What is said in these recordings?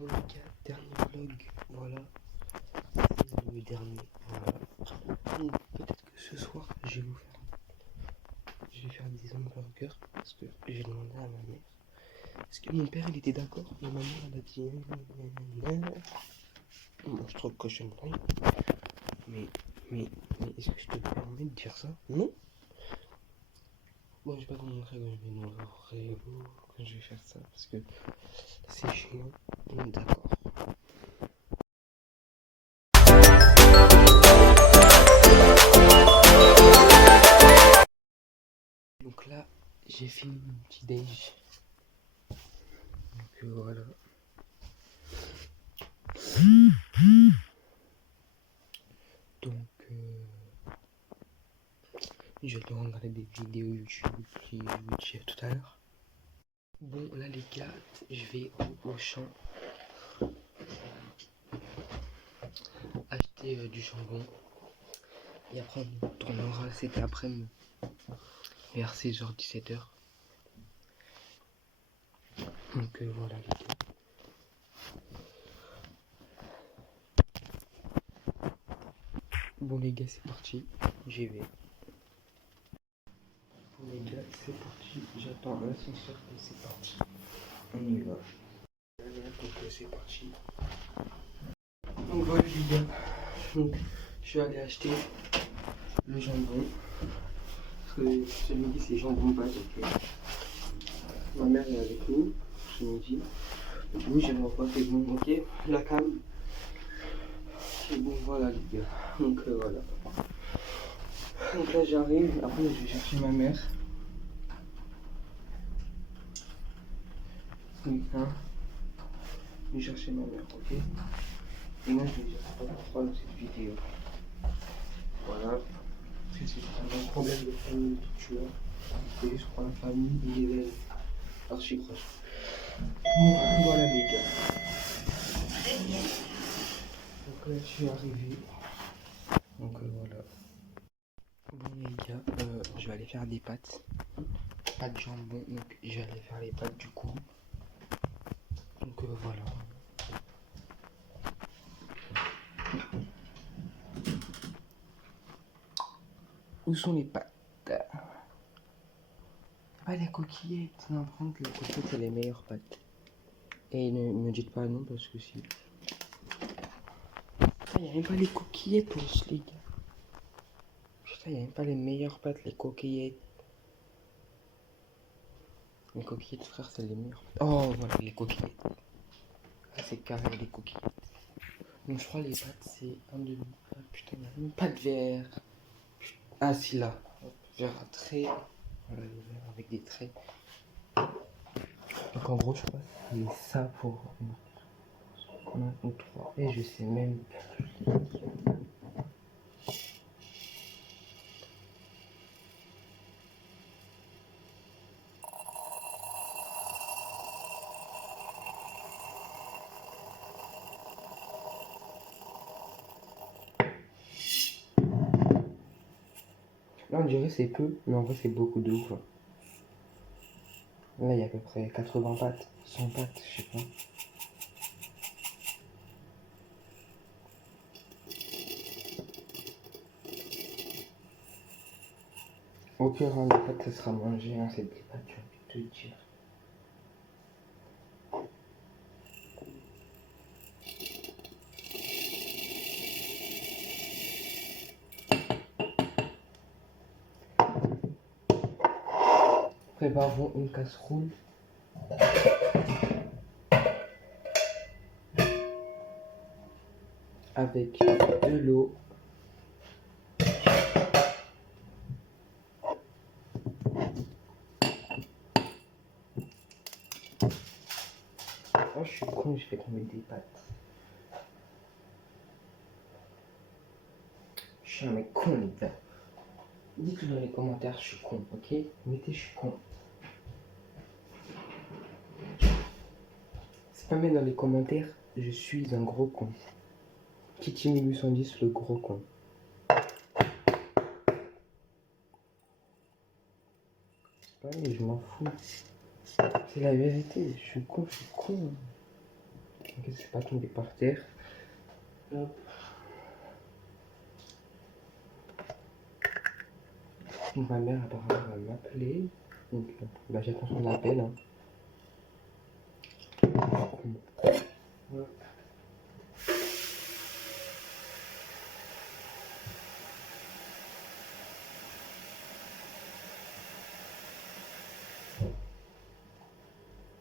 Bon les gars, dernier vlog, voilà, c'est le dernier, voilà. Donc peut-être que ce soir, je vais faire des hamburgers, parce que j'ai demandé à ma mère. Parce que mon père, il était d'accord, mais ma mère, elle a dit moi je trouve cochonnerie. Mais, mais est-ce que je te permets de dire ça? Non. Bon, je vais pas vous montrer quand je vais dans le réseau, quand je vais faire ça, parce que c'est chiant. D'accord. Donc là, j'ai fini mon petit déj. Donc voilà. Donc je vais regarder des vidéos YouTube qui je vous disais tout à l'heure. Bon là les gars, je vais au champ acheter du jambon. Et après on tournera cet après-midi vers 16h 17h. Donc voilà les gars. Bon les gars, c'est parti, j'y vais. Bon les gars, c'est parti, j'attends l'ascenseur et c'est parti. On y va. Donc c'est parti. Donc voilà les gars. Donc je suis allé acheter le jambon. Parce que ce midi c'est jambon pâte. Ma mère est avec nous ce midi. Oui, je vois pas, c'est bon, ok. La cam. C'est bon, voilà les gars. Donc voilà. Donc là j'arrive, après je vais chercher ma mère. Oui, hein. Je vais chercher ma mère, ok. Et moi je vais dire pas pourquoi dans cette vidéo. Voilà. Parce que c'est un problème de famille que tu as. C'est juste pour la famille et les archi proches. Bon, voilà les gars. Donc là je suis arrivé. Donc voilà. Bon les gars, je vais aller faire des pâtes. Pâtes jambon, donc je vais aller faire les pâtes du coup. Donc voilà. Où sont les pâtes? Ah les coquillettes. Non, par contre les coquillettes c'est les meilleures pâtes. Et ne me dites pas non parce que si. Il n'y a même pas les coquillettes aussi les gars. Putain, il n'y a même pas les meilleures pâtes, les coquillettes. Les coquillettes frère c'est les meilleures pâtes. Oh voilà les coquillettes. Ah, c'est carré les coquillettes. Donc je crois les pâtes c'est un demi. Ah putain, il n'y a même pas de verre. Ah si là. Verre à trait. Voilà les verres avec des traits. Donc en gros je crois que c'est ça pour un ou trois. Et je sais même pas. Là on dirait c'est peu, mais en vrai c'est beaucoup de ouf. Là il y a à peu près 80 pâtes, 100 pâtes, je sais pas. Au pire, hein, les pâtes ça sera mangé, hein, c'est des pâtes, j'ai envie de te dire. Préparons une casserole. Avec de l'eau. Oh, je suis con, je fais tomber des pâtes. Je suis un mec con, les gars. Dites-le dans les commentaires, je suis con, ok? Mettez, je suis con. Spammez dans les commentaires, je suis un gros con. Kitty 1810, le gros con. Allez, je m'en fous. C'est la vérité, je suis con, je suis con. Qu'est-ce c'est pas tombé par terre. Hop. Ma mère apparemment va m'appeler. Donc bah, j'attends son appel. Hein. Voilà.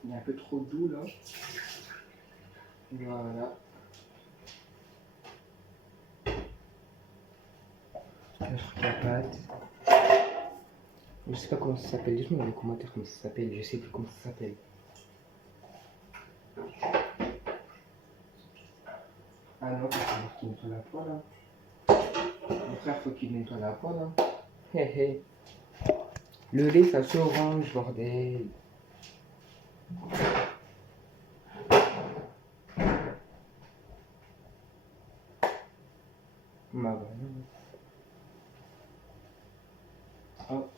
Il y a un peu trop d'eau là. Voilà. La pâte. Je sais pas comment ça s'appelle. Dites-moi dans les commentaires comment ça s'appelle. Je sais plus comment ça s'appelle. Ah non, faut qu'il nettoie la poêle. Hein. Mon frère, faut qu'il nettoie la poêle. Hein. Hé hé. Le lait, ça se range, bordel. Bah voilà. Hop.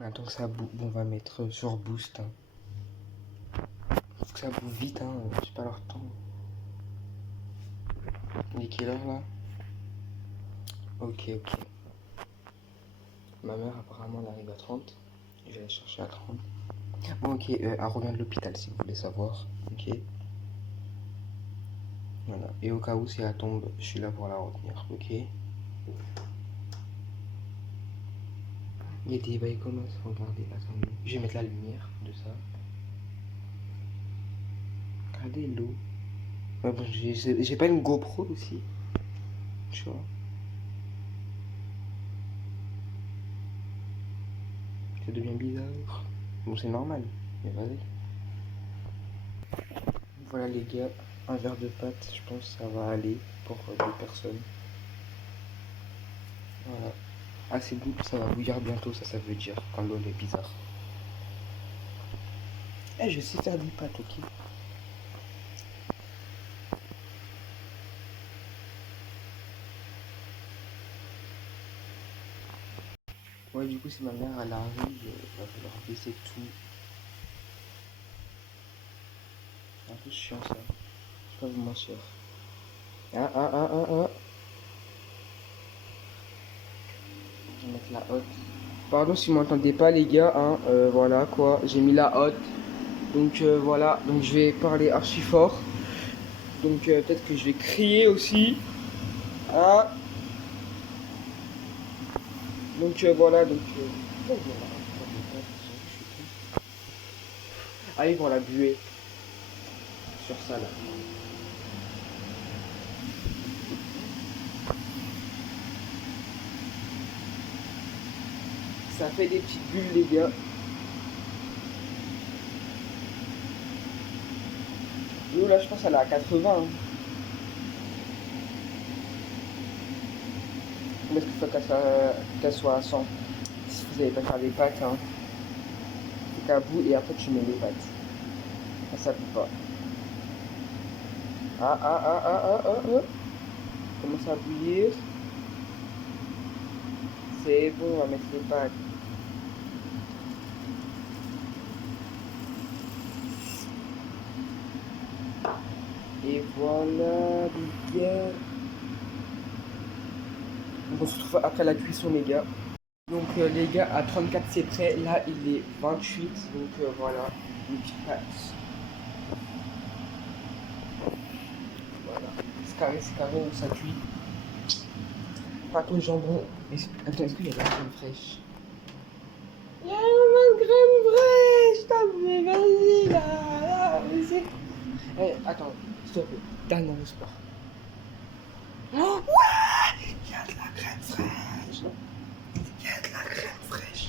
Attends que ça boue, on va mettre sur boost. Hein. Faut que ça boue vite, hein. J'ai pas leur temps. Il est quelle heure là? Ok. Ma mère apparemment elle arrive à 30. Je vais la chercher à 30. Bon ok, elle revient de l'hôpital si vous voulez savoir. Ok. Voilà. Et au cas où si elle tombe, je suis là pour la retenir. Ok. Il y a des bails comme ça, regardez, attendez. Je vais mettre la lumière de ça. Regardez l'eau. Ouais, bon, j'ai pas une GoPro aussi. Tu vois. Ça devient bizarre. Bon, c'est normal. Mais vas-y. Voilà les gars. Un verre de pâte, je pense que ça va aller pour 2 personnes. Voilà. Ah, c'est bon, ça va bouillir bientôt, ça veut dire, quand l'eau est bizarre. Eh, je sais faire des pâtes, ok. Ouais, du coup, si ma mère, elle arrive, il va falloir baisser tout. C'est un peu chiant, ça. Je peux pas vous mentir. Ah. Je vais mettre la hotte. Pardon si vous m'entendez pas, les gars, hein. Voilà, quoi. J'ai mis la hotte. Donc, voilà. Donc, je vais parler archi fort. Donc, peut-être que je vais crier aussi. Ah. Donc, voilà. Donc, allez voir la buée. Sur ça, là. Ça fait des petites bulles, les gars. Nous, là, je pense qu'elle est à 80. Hein. Ou est-ce qu'il faut qu'elle soit à 100? Si vous n'avez pas faire des pâtes, hein. Faut qu'elle bout et après tu mets les pâtes. Ça bout pas. Ah. Commence à bouillir. C'est bon, on va mettre les pâtes. Et voilà, les gars. On se retrouve après la cuisson, les gars. Donc, les gars, à 34 c'est prêt. Là, il est 28. Donc, voilà. Une petite pâte. Voilà. C'est carré, ça cuit. Pâte au jambon. Attends, est-ce qu'il y a de la crème fraîche? Il y a une crème fraîche. Mais vas-y, là. Attends, s'il te plaît. Dernier sport. Oh, ouais! Il y a de la crème fraîche. Il y a de la crème fraîche.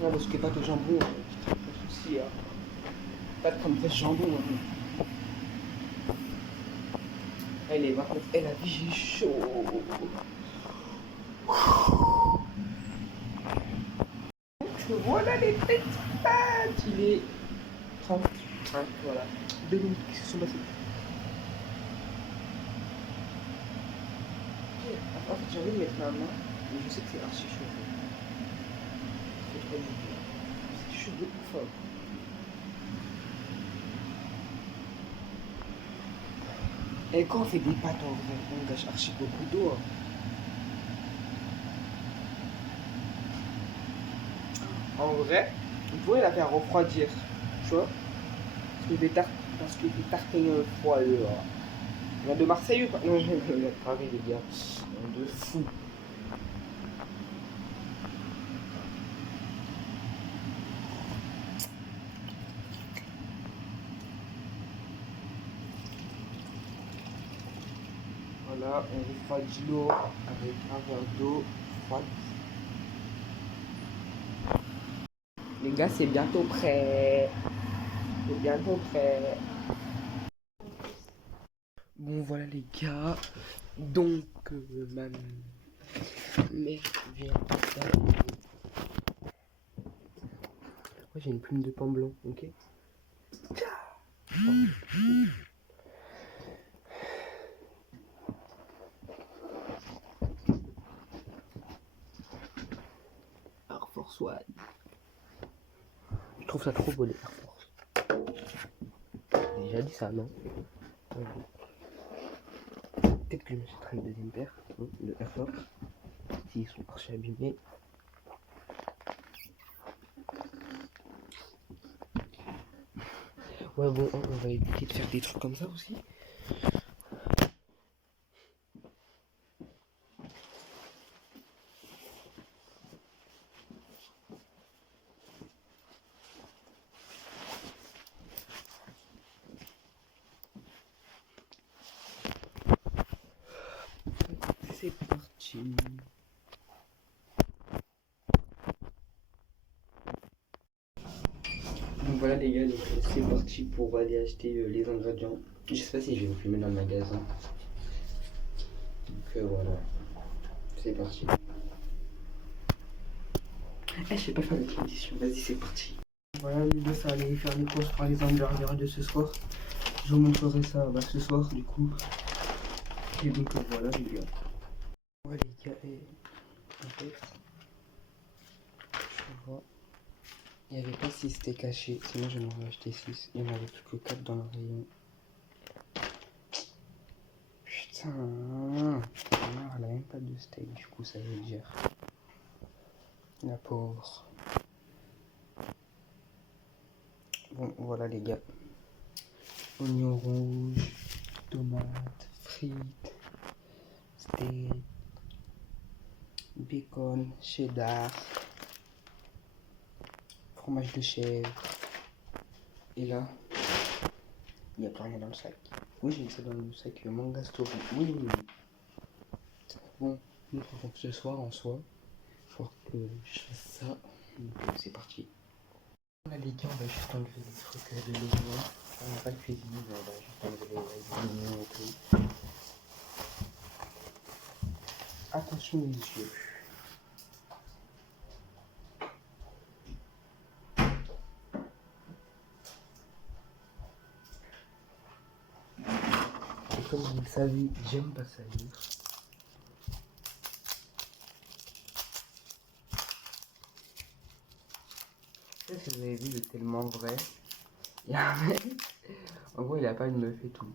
Non, parce que pâte au jambon, pas de soucis. Hein. Pas de crème fraîche jambon. Hein. Elle est 29. Elle a dit j'ai chaud. Donc voilà les petites pâtes. Il est 30. Hein, voilà. 2 minutes qui se sont passées. En fait, j'ai envie de mettre ma main, mais je sais que c'est archi chaud. C'est trop du bien. C'est chaud de ouf. Hein. Et quand on fait des pâtes en vrai, on gâche archi beaucoup d'eau. Hein. En vrai, on pourrait la faire refroidir, tu vois. Parce que des tartines froides, il y a de Marseille ou pas? Non, il y a de Paris, les gars. De fou. Voilà, on refroidit l'eau avec un verre d'eau froide. Les gars, c'est bientôt prêt. C'est bientôt prêt. Bon, voilà les gars. Donc, ma mère vient d'arriver. Moi, j'ai une plume de pain blanc, ok? Air Force One. Je trouve ça trop beau, les Air Force. J'ai déjà dit ça, non? Peut-être que je me suis traîné une deuxième paire de Air Force. S'ils sont archi abîmés. Ouais, bon, on va éviter de faire des trucs comme ça aussi. C'est parti. Donc voilà les gars, donc c'est parti pour aller acheter les ingrédients. Je sais pas si je vais vous filmer dans le magasin. Donc voilà, c'est parti. Eh, je sais pas faire la transition, vas-y c'est parti. Voilà les deux, ça allait faire les courses pour les hamburgers de ce soir. Je vous montrerai ça ce soir du coup. Et donc voilà les gars. Ouais les gars, et en fait, je vois. Il n'y avait pas 6 steaks cachés, sinon je m'aurais acheté 6. Il n'y en avait plus que 4 dans le rayon. Putain, ma mère elle a même pas de steak, du coup ça veut dire. La pauvre. Bon, voilà les gars. Oignons rouges, tomates, frites, steak, bacon, cheddar, fromage de chèvre. Et là, il n'y a plus rien dans le sac. Oui, j'ai mis ça dans le sac Manga Story. Oui, oui, oui. Bon, nous retrouvons ce soir en soi. Pour que je fasse ça. Donc c'est parti. Là les gars, on va juste enlever les trucs de l'oignon. On va pas le cuisiner, mais on va juste enlever les oignons et tout. Attention les yeux. Et comme vous le savez, j'aime pas salir. Je sais pas si vous avez vu le tellement vrai. Il y a un mec, en gros il a pas une meuf et tout.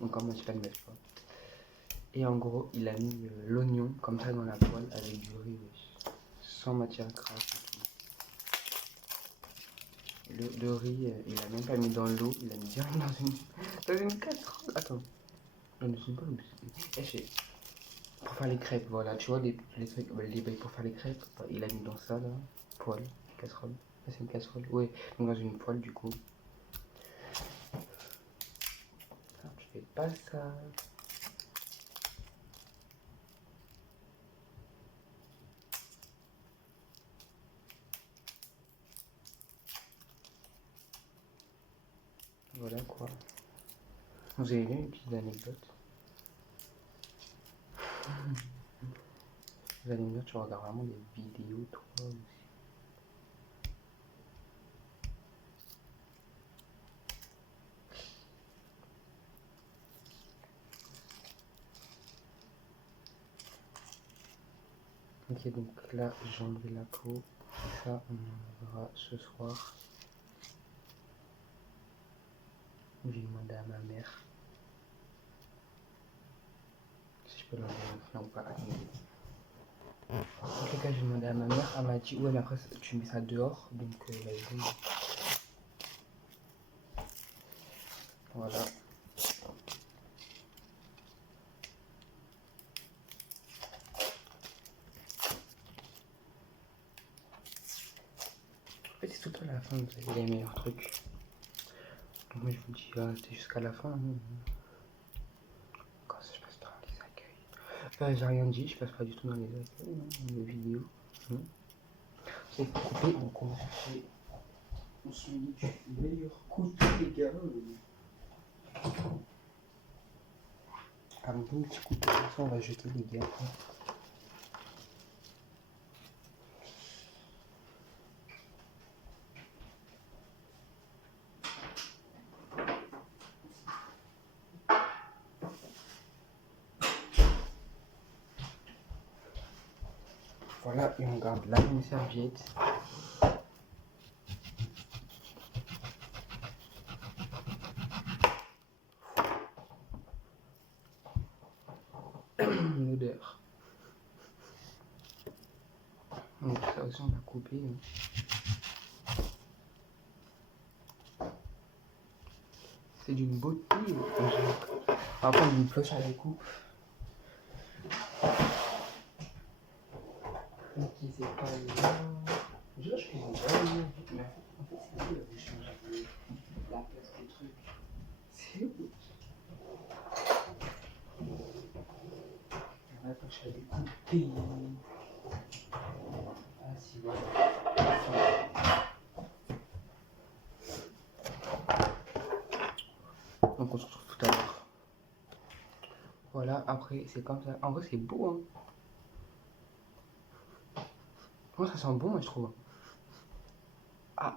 Donc en moi je pas une meuf quoi. Et en gros il a mis l'oignon comme ça dans la poêle avec du riz wesh. Sans matière grasse et tout. Le riz il a même pas mis dans l'eau, il a mis direct dans une casserole. Attends. Non, je sais pas, pour faire les crêpes, voilà, tu vois, les trucs, pour faire les crêpes, il a mis dans ça, là, poêle, casserole. Ça, c'est une casserole, ouais, donc dans une poêle, du coup. Ah, tu fais pas ça. Voilà, quoi. Vous avez vu une petite anecdote? Vous allez me dire, tu regardes vraiment des vidéos, toi aussi. Ok, donc là j'ai enlevé la peau. Ça on verra ce soir. Je vais demander à ma mère si je peux l'enlever maintenant ou pas. En tout cas, j'ai demandé à ma mère, elle m'a dit ouais mais après tu mets ça dehors, donc vas-y. Voilà. En fait c'est tout à la fin, vous avez les meilleurs trucs. Donc moi je vous dis restez jusqu'à la fin. Quand ça se passe dans les accueils. J'ai rien dit, je passe pas du tout dans les accueils, dans les vidéos. C'est coupé, donc on va chercher. On se met du meilleur couteau les gars. Un bon petit couteau, comme ça on va jeter les gars. Voilà, et on garde là une serviette. Une odeur. Donc ça aussi on va couper. C'est d'une beauté. On va prendre une cloche à la coupe. Ok, c'est pas là. Je lâche qu'ils ont pas mis vite, mais en fait c'est où la bouche la place des trucs. C'est où? On va chercher à découper. Ah si, voilà. Donc on se retrouve tout à l'heure. Voilà, après c'est comme ça. En vrai c'est beau hein. Moi ça sent bon moi je trouve. Ah.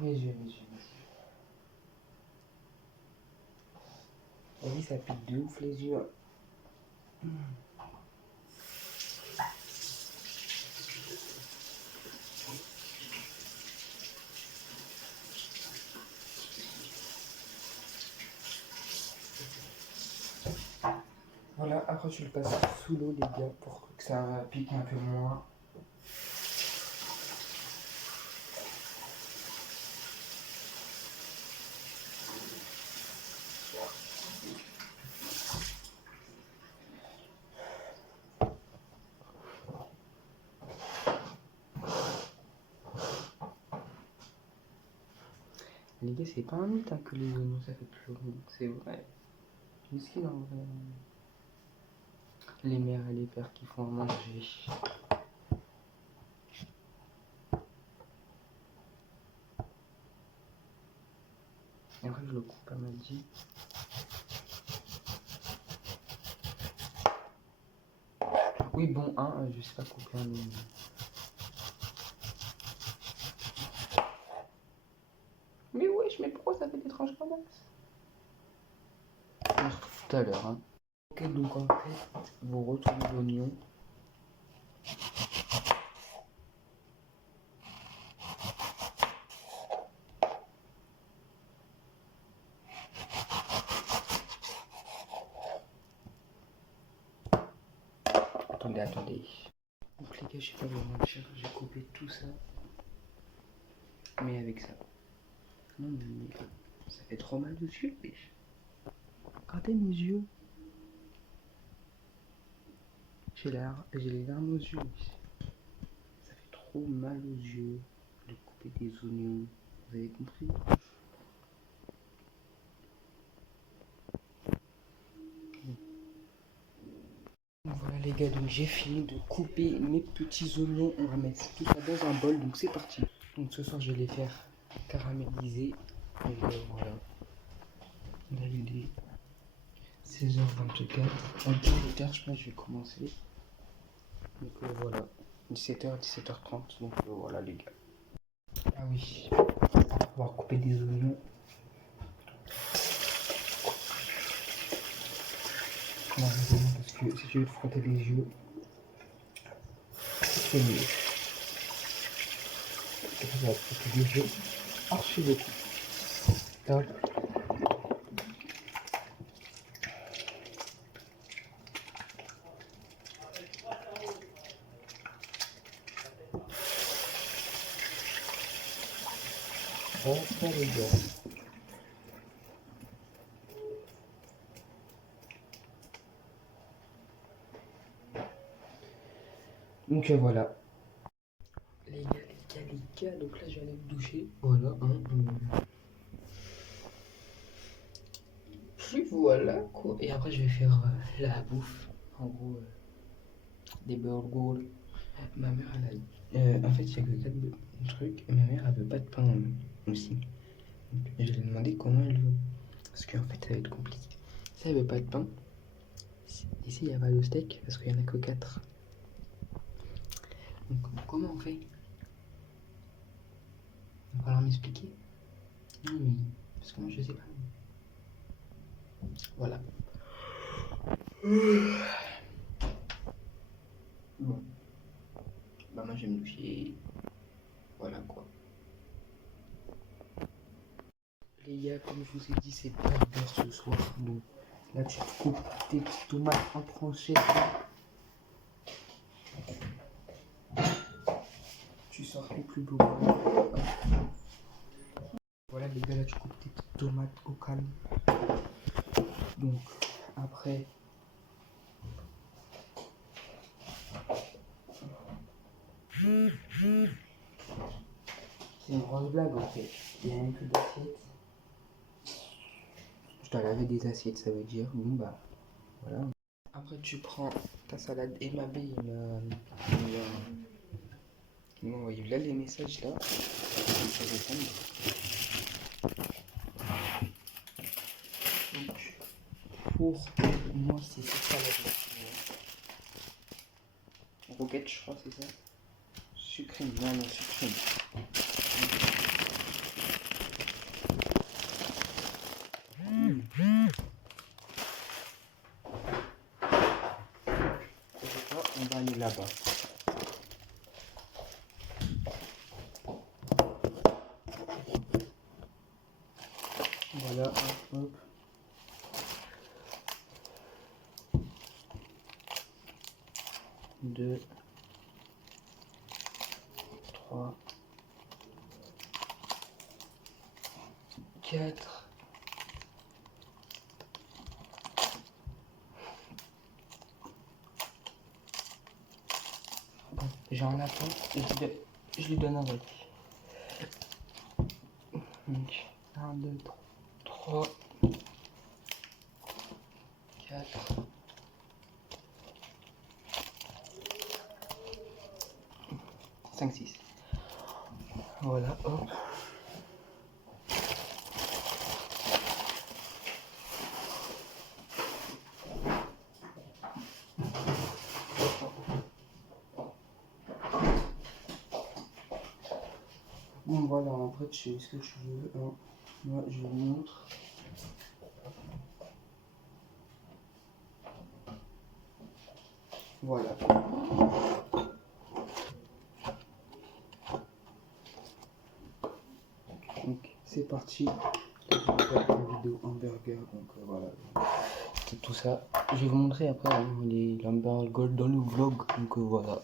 Mes yeux, mes yeux, mes yeux. Oui, ça pique de ouf les yeux. Voilà, après tu le passes sous l'eau les gars pour que ça pique un peu moins. Les gars, c'est pas un mythe hein, que les oignons ça fait plus long, c'est vrai. Jusqu'il en vrai. Les mères et les pères qui font à manger. Et après je le coupe, elle m'a dit. Oui bon, hein, je sais pas couper un oignon. Mais wesh, mais pourquoi ça fait des tranches comme ça? On se retrouve tout à l'heure. Hein. Ok, donc en fait, vous retournez l'oignon. Attendez, attendez. Donc les gars, je sais pas vous mentir, j'ai coupé tout ça. Mais avec ça. Non mais ça fait trop mal aux yeux, wesh. Regardez mes yeux. J'ai les larmes aux yeux. Ça fait trop mal aux yeux de couper des oignons. Vous avez compris? Voilà les gars, donc j'ai fini de couper mes petits oignons. On va mettre tout ça dans un bol, donc c'est parti. Donc ce soir je vais les faire caraméliser. Donc voilà. Là il est 16h24. Un peu de tard, je pense que je vais commencer. Donc voilà. 17h, 17h30. Donc voilà les gars. Ah oui. On va couper des oignons. Malheureusement, parce que si tu veux te frotter les yeux, c'est mieux. Tu vas te frotter les yeux archi beaucoup. Top. Ça les gars. Donc voilà. Les gars, donc là je vais aller me doucher. Voilà, Puis voilà quoi. Et après je vais faire la bouffe. En gros, des burgers. Ma mère elle a. En fait il y a que 4 trucs. Et ma mère elle veut pas de pain aussi. Donc, je lui ai demandé comment elle veut. Parce qu'en fait ça va être compliqué. Si elle veut pas de pain. Ici il n'y a pas de steak parce qu'il n'y en a que 4. Donc comment on fait? Il va falloir m'expliquer. Non mais. Parce que moi je sais pas. Voilà. Bon. Bah moi je vais me doucher. Voilà quoi. Les gars, comme je vous ai dit, c'est burger ce soir. Donc là tu te coupes tes petites tomates en tranchées. Tu sors les plus beaux. Voilà les gars, là tu coupes tes petites tomates au calme. Donc après. C'est une grosse blague en fait. Il y a même plus d'assiettes. Je dois laver des assiettes, ça veut dire. Bon bah voilà. Après tu prends ta salade et ma bille, il m'a envoyé là les messages là. Donc pour moi c'est cette salade là. Roquette je crois c'est ça. Sucrine, non sucrine. On va aller là-bas. Voilà, hop. 2, 3, 4. Bon, j'en attends et je lui donne un vote. Donc, 1, 2, 3, 4. 5, 6. Voilà, hop. Bon voilà, après tu sais ce que tu veux. Hein. Moi je vous montre. Voilà. Donc c'est parti. Je vais faire une vidéo hamburger. Donc voilà. C'est tout ça. Je vais vous montrer après les hamburgers dans le vlog. Donc voilà.